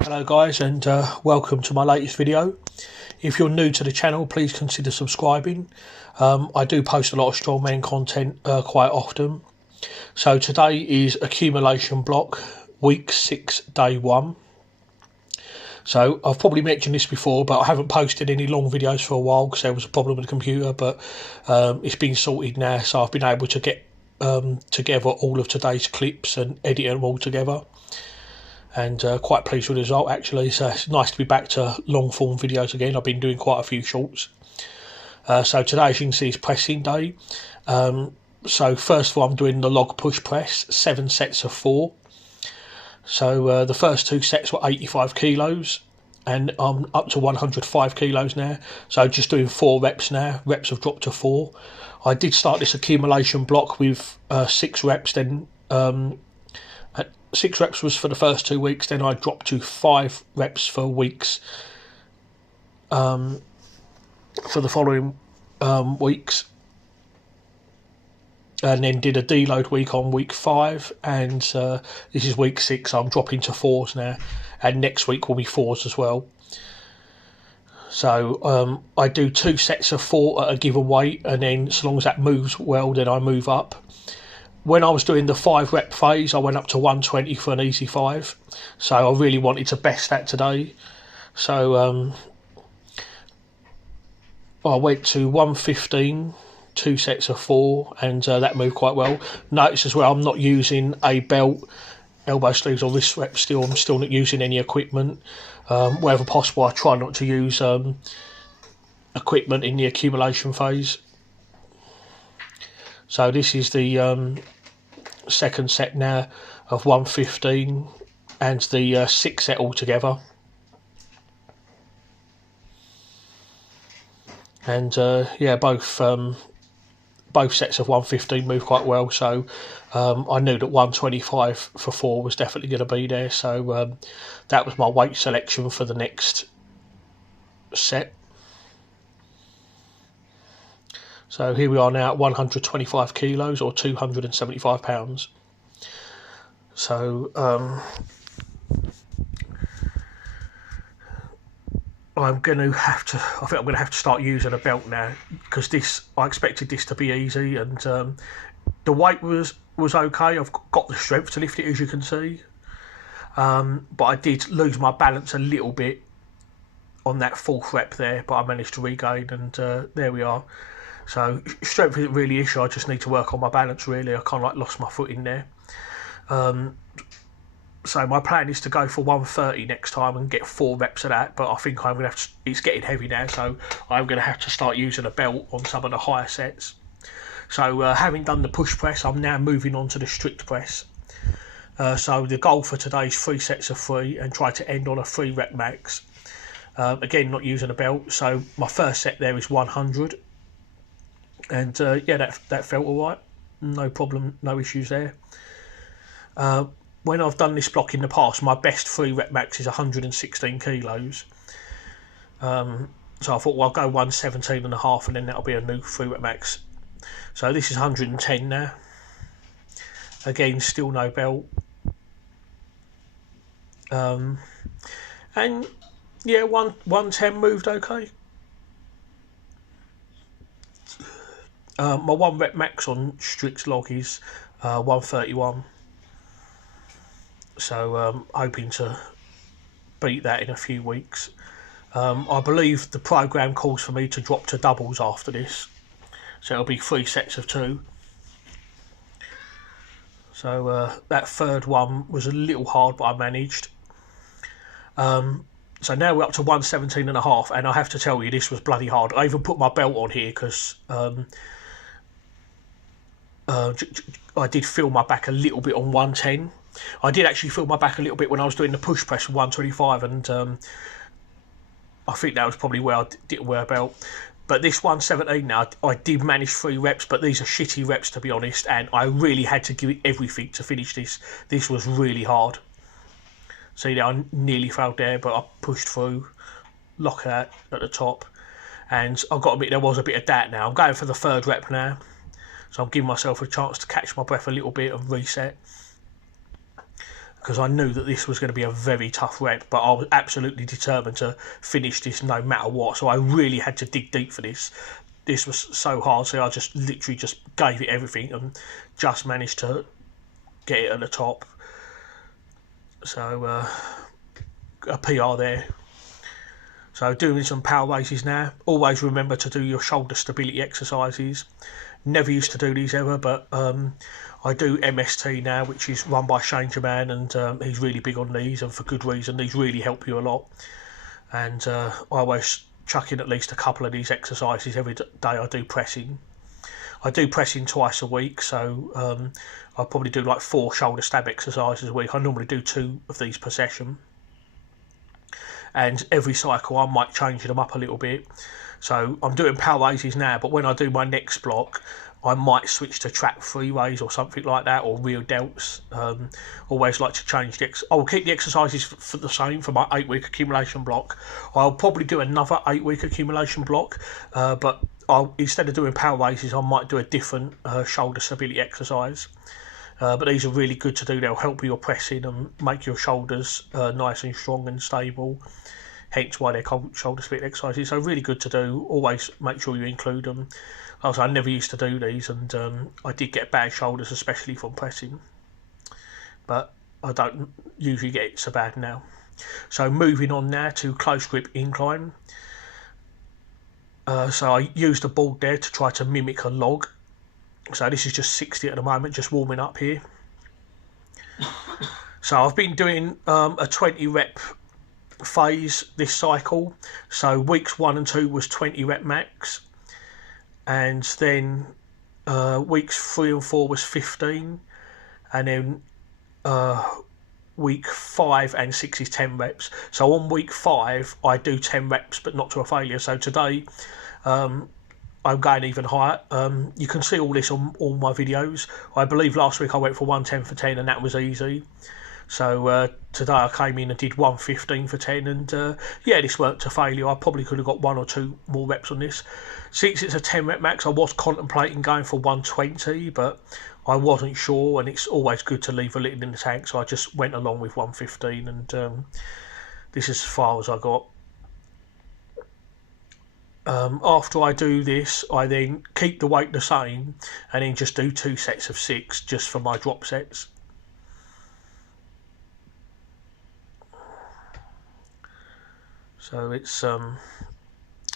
Hello guys, and welcome to my latest video. If you're new to the channel, please consider subscribing. I do post a lot of strongman content quite often. So today is accumulation block week 6 day 1. So I've probably mentioned this before, but I haven't posted any long videos for a while because there was a problem with the computer, but it's been sorted now, so I've been able to get together all of today's clips and edit them all together, and quite pleased with the result actually. So it's nice to be back to long form videos again. I've been doing quite a few shorts. So today, as you can see, is pressing day. So first of all, I'm doing the log push press, 7 sets of 4. So the first 2 sets were 85 kilos, and I'm up to 105 kilos now. So just doing 4 reps now. Reps have dropped to 4. I did start this accumulation block with 6 reps, then 6 reps was for the first 2 weeks, then I dropped to 5 reps for weeks for the following weeks, and then did a deload week on week 5, and this is week 6. I'm dropping to 4s now, and next week will be 4s as well. So I do 2 sets of 4 at a given weight, and then so long as that moves well, then I move up. When I was doing the 5 rep phase, I went up to 120 for an easy 5. So I really wanted to best that today. So I went to 115, 2 sets of 4, and that moved quite well. Notice as well, I'm not using a belt, elbow sleeves or wrist rep still. I'm still not using any equipment. Wherever possible, I try not to use equipment in the accumulation phase. So this is the second set now of 115, and the 6th set altogether. And yeah, both sets of 115 moved quite well, so I knew that 125 for 4 was definitely going to be there, so that was my weight selection for the next set. So here we are now at 125 kilos or 275 pounds. So I think I'm going to have to start using a belt now, because I expected this to be easy, and the weight was okay. I've got the strength to lift it, as you can see, but I did lose my balance a little bit on that 4th rep there, but I managed to regain, and there we are. So strength isn't really an issue. I just need to work on my balance really. I kind of like lost my footing there. So my plan is to go for 130 next time and get 4 reps of that, but I think I'm going to have to, it's getting heavy now, so I'm going to have to start using a belt on some of the higher sets. So having done the push press, I'm now moving on to the strict press. So the goal for today is 3 sets of 3 and try to end on a 3 rep max. Again, not using a belt, so my first set there is 100. And yeah, that felt alright, no problem, no issues there. When I've done this block in the past, my best 3 rep max is 116 kilos. So I thought, well, I'll go 117 and a half, and then that'll be a new 3 rep max. So this is 110 now. Again, still no belt. And yeah, 110 moved okay. My 1 rep max on strict log is 131. So hoping to beat that in a few weeks. I believe the program calls for me to drop to doubles after this, so it'll be 3 sets of 2. So that 3rd one was a little hard, but I managed. So now we're up to 117 and a half, and I have to tell you, this was bloody hard. I even put my belt on here because I did feel my back a little bit on 110. I did actually feel my back a little bit when I was doing the push press 125, and I think that was probably where I didn't wear a belt. But this 117 now, I did manage 3 reps, but these are shitty reps to be honest, and I really had to give it everything to finish this. This was really hard. See there, I nearly failed there, but I pushed through. Lockout at the top, and I've got to admit there was a bit of doubt now. I'm going for the 3rd rep now, so I'm giving myself a chance to catch my breath a little bit and reset. because I knew that this was going to be a very tough rep, but I was absolutely determined to finish this no matter what. So I really had to dig deep for this. This was so hard, so I just literally just gave it everything and just managed to get it at the top. So a PR there. So doing some power raises now. Always remember to do your shoulder stability exercises. Never used to do these ever, but I do MST now, which is run by Shane German, and he's really big on these, and for good reason. These really help you a lot. And I always chuck in at least a couple of these exercises every day. I do pressing. I do pressing twice a week, so I probably do like 4 shoulder stab exercises a week. I normally do 2 of these per session. And every cycle I might change them up a little bit. So I'm doing power raises now, but when I do my next block, I might switch to trap free raise or something like that, or real delts. Always like to change the I'll keep the exercises for the same for my 8-week accumulation block. I'll probably do another 8-week accumulation block, but instead of doing power raises, I might do a different shoulder stability exercise. But these are really good to do. They'll help with your pressing and make your shoulders nice and strong and stable. Hence why they're called shoulder stability exercises. So really good to do. Always make sure you include them. Also, I never used to do these, and I did get bad shoulders, especially from pressing. But I don't usually get it so bad now. So moving on now to close grip incline. So I used a board there to try to mimic a log. So this is just 60 at the moment, just warming up here. So I've been doing a 20 rep phase this cycle. So weeks 1 and 2 was 20 rep max, and then weeks 3 and 4 was 15, and then week 5 and 6 is 10 reps. So on week 5 I do 10 reps, but not to a failure. So today I'm going even higher. You can see all this on all my videos. I believe last week I went for 110 for 10, and that was easy. So today I came in and did 115 for 10, and yeah, this weren't to failure. I probably could have got 1 or 2 more reps on this. Since it's a 10 rep max, I was contemplating going for 120, but I wasn't sure, and it's always good to leave a little in the tank, so I just went along with 115, and this is as far as I got. After I do this, I then keep the weight the same, and then just do 2 sets of 6 just for my drop sets. So it's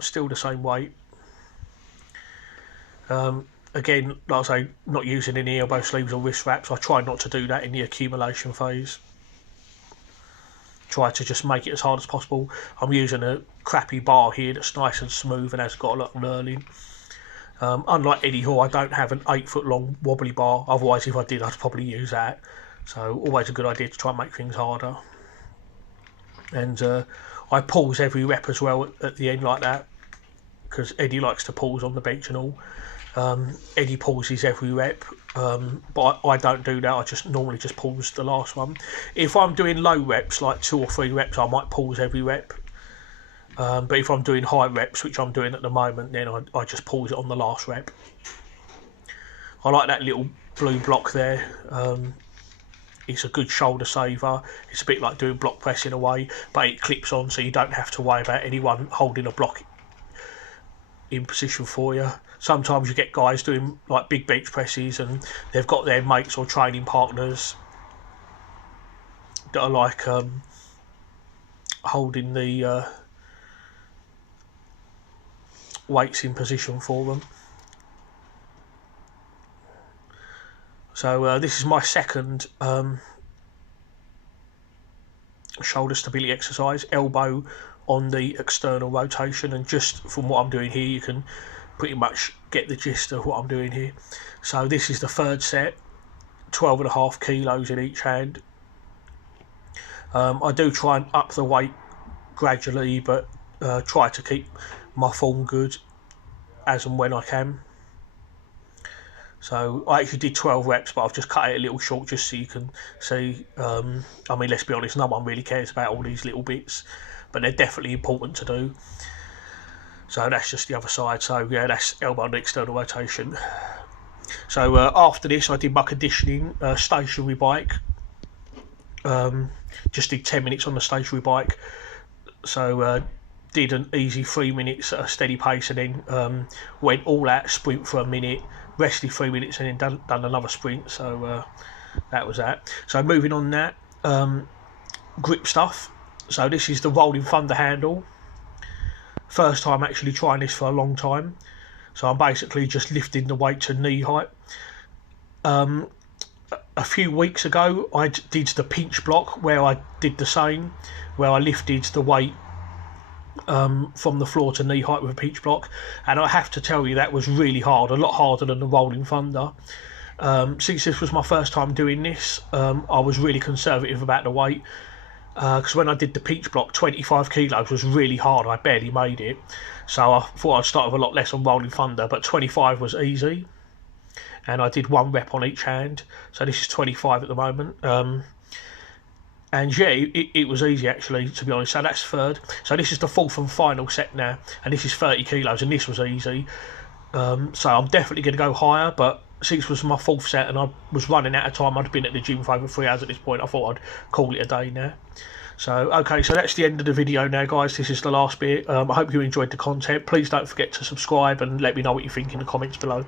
still the same weight. Again, like I say, not using any elbow sleeves or wrist wraps. I try not to do that in the accumulation phase. Try to just make it as hard as possible. I'm using a crappy bar here that's nice and smooth and has got a lot of knurling. Unlike Eddie Hall, I don't have an 8-foot long wobbly bar. Otherwise, if I did, I'd probably use that. So always a good idea to try and make things harder. And I pause every rep as well at the end like that, because Eddie likes to pause on the bench and all. Eddie pauses every rep, but I don't do that. I just normally just pause the last one. If I'm doing low reps, like 2 or 3 reps, I might pause every rep. But if I'm doing high reps, which I'm doing at the moment, then I just pause it on the last rep. I like that little blue block there. It's a good shoulder saver. It's a bit like doing block press in a way, but it clips on, so you don't have to worry about anyone holding a block in position for you. Sometimes you get guys doing like big bench presses, and they've got their mates or training partners that are like holding the weights in position for them. So this is my second shoulder stability exercise, elbow on the external rotation, and just from what I'm doing here you can pretty much get the gist of what I'm doing here. So this is the 3rd set, 12.5 kilos in each hand. I do try and up the weight gradually, but try to keep my form good as and when I can. So I actually did 12 reps, but I've just cut it a little short just so you can see. I mean, let's be honest, no one really cares about all these little bits, but they're definitely important to do. So that's just the other side. So yeah, that's elbow and external rotation. So after this, I did my conditioning stationary bike. Just did 10 minutes on the stationary bike. So did an easy 3 minutes at a steady pace, and then went all out sprint for a minute, rested 3 minutes, and then done another sprint. So that was that. So moving on that, grip stuff. So this is the Rolling Thunder handle. First time actually trying this for a long time. So I'm basically just lifting the weight to knee height. A few weeks ago I did the pinch block, where I did the same, where I lifted the weight from the floor to knee height with a pinch block, and I have to tell you that was really hard, a lot harder than the Rolling Thunder. Since this was my first time doing this, I was really conservative about the weight, because when I did the pinch block, 25 kilos was really hard. I barely made it, so I thought I'd start with a lot less on Rolling Thunder, but 25 was easy, and I did 1 rep on each hand. So this is 25 at the moment, and yeah, it was easy actually, to be honest. So that's third. So this is the fourth and final set now, and this is 30 kilos, and this was easy. So I'm definitely going to go higher, but since it was my fourth set and I was running out of time, I'd been at the gym for over 3 hours at this point, I thought I'd call it a day now. So okay, so that's the end of the video now, guys. This is the last bit. I hope you enjoyed the content. Please don't forget to subscribe and let me know what you think in the comments below.